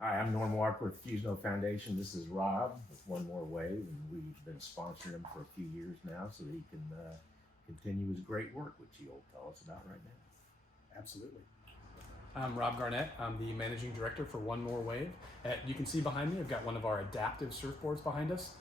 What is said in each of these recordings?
Hi, I'm Norm Walker with Fusenot Foundation. This is Rob with One More Wave, and we've been sponsoring him for a few years now so that he can continue his great work, which he'll tell us about right now. Absolutely. I'm Rob Garnett. I'm the managing director for One More Wave. You can see behind me, I've got one of our adaptive surfboards behind us.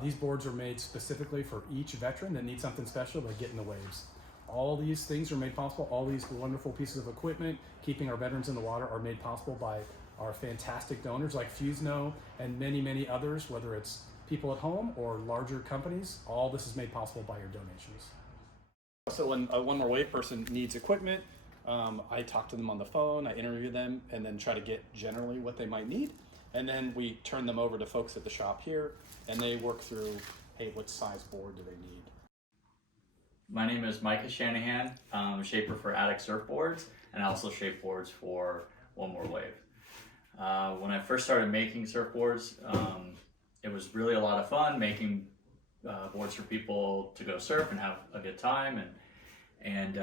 These boards are made specifically for each veteran that needs something special to get in the waves. All these things are made possible. All these wonderful pieces of equipment, keeping our veterans in the water, are made possible by our fantastic donors like Fusenot and many, many others, whether it's people at home or larger companies. All this is made possible by your donations. So when a One More Wave person needs equipment, I talk to them on the phone, I interview them, and then try to get generally what they might need. And then we turn them over to folks at the shop here, and they work through, hey, what size board do they need? My name is Micah Shannahan. I'm a shaper for Addict Surfboards, and I also shape boards for One More Wave. When I first started making surfboards, it was really a lot of fun making boards for people to go surf and have a good time. And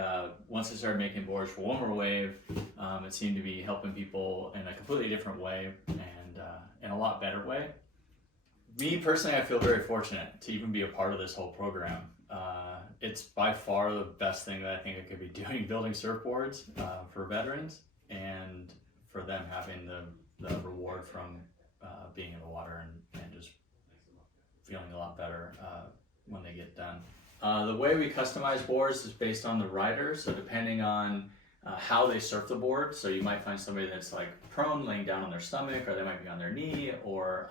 once I started making boards for One More Wave, it seemed to be helping people in a completely different way and in a lot better way. Me personally, I feel very fortunate to even be a part of this whole program. It's by far the best thing that I think I could be doing, building surfboards for veterans, and for them having the reward from being in the water and just feeling a lot better when they get done. The way we customize boards is based on the rider, so depending on how they surf the board, so you might find somebody that's like prone, laying down on their stomach, or they might be on their knee, or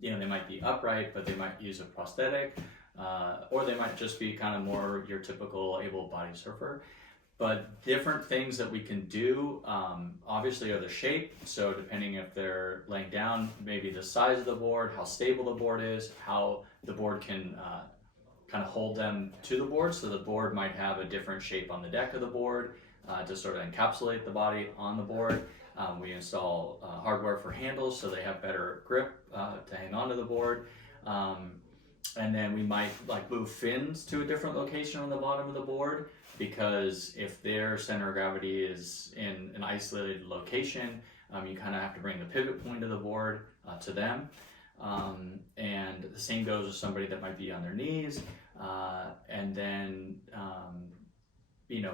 they might be upright, but they might use a prosthetic, or they might just be kind of more your typical able-bodied surfer. But different things that we can do, obviously, are the shape. So depending if they're laying down, maybe the size of the board, how stable the board is, how the board can kind of hold them to the board. So the board might have a different shape on the deck of the board to sort of encapsulate the body on the board. We install hardware for handles so they have better grip to hang onto the board. And then we might move fins to a different location on the bottom of the board, because if their center of gravity is in an isolated location, you kind of have to bring the pivot point of the board to them. And the same goes with somebody that might be on their knees. And then,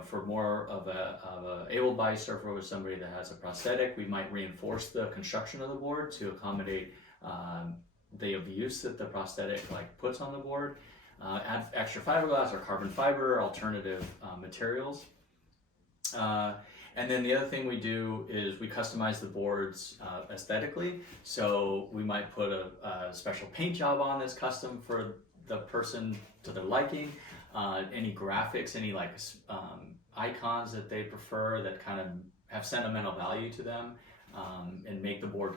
for more of a able-bodied surfer with somebody that has a prosthetic, we might reinforce the construction of the board to accommodate the abuse that the prosthetic puts on the board. Add extra fiberglass or carbon fiber, alternative materials. And then the other thing we do is we customize the boards aesthetically. So we might put a special paint job on that's custom for the person to their liking. Any graphics, any icons that they prefer that kind of have sentimental value to them, and make the board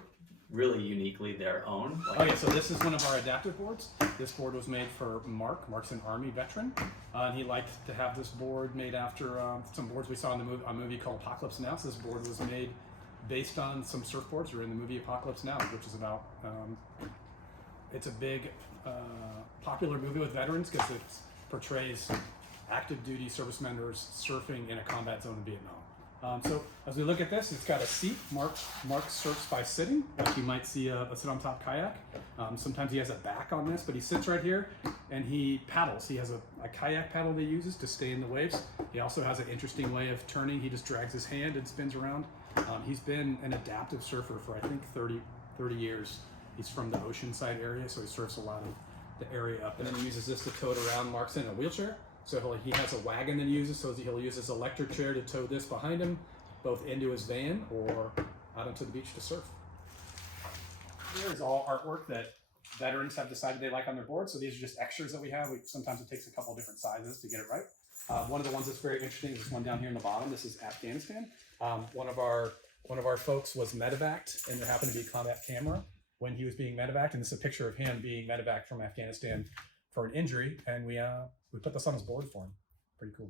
really uniquely their own. Okay, so this is one of our adaptive boards. This board was made for Mark. Mark's an Army veteran, and he liked to have this board made after some boards we saw in a movie called Apocalypse Now. So this board was made based on some surfboards that are in the movie Apocalypse Now, which is about, it's a big popular movie with veterans because it portrays active duty servicemen who are surfing in a combat zone in Vietnam. So as we look at this, it's got a seat. Mark surfs by sitting, like you might see a sit on top kayak. Sometimes he has a back on this, but he sits right here and he paddles. He has a kayak paddle that he uses to stay in the waves. He also has an interesting way of turning. He just drags his hand and spins around. He's been an adaptive surfer for I think 30 years. He's from the Oceanside area, so he surfs a lot of the area up. And then he uses this to tote around. Mark's in a wheelchair. So he has a wagon that he uses, so he'll use his electric chair to tow this behind him, both into his van or out onto the beach to surf. Here's all artwork that veterans have decided they like on their board. So these are just extras that we have. Sometimes it takes a couple different sizes to get it right. One of the ones that's very interesting is this one down here in the bottom. This is Afghanistan. One of our folks was medevaced, and there happened to be a combat camera when he was being medevaced, and this is a picture of him being medevaced from Afghanistan for an injury, and we put this on his board for him. Pretty cool.